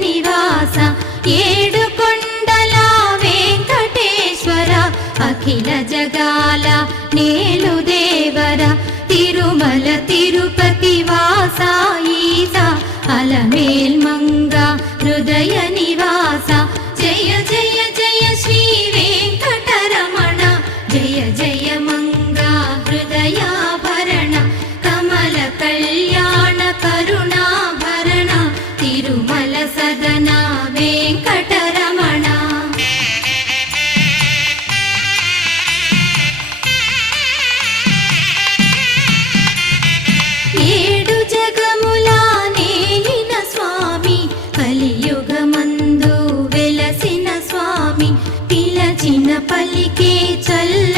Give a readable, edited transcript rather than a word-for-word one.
నివాస ఏడు కొండల వెంకటేశ్వర అఖిల జగాల నేలు దేవర తిరుమల తిరుపతి వాస ఈస అలమేల్ మంగ హృదయ నివాస జయ జయ జయ శ్రీ వెంకటరమణ జయ జయ మంగ హృదయాభరణ కమల కళ్యాణ కరుణాభరణ తిరుమల సదన వెంకటరమణ ఏడు జగముల నేలిన స్వామి కలియుగమందు వెలసిన స్వామి పిలచిన పలికే చల్ల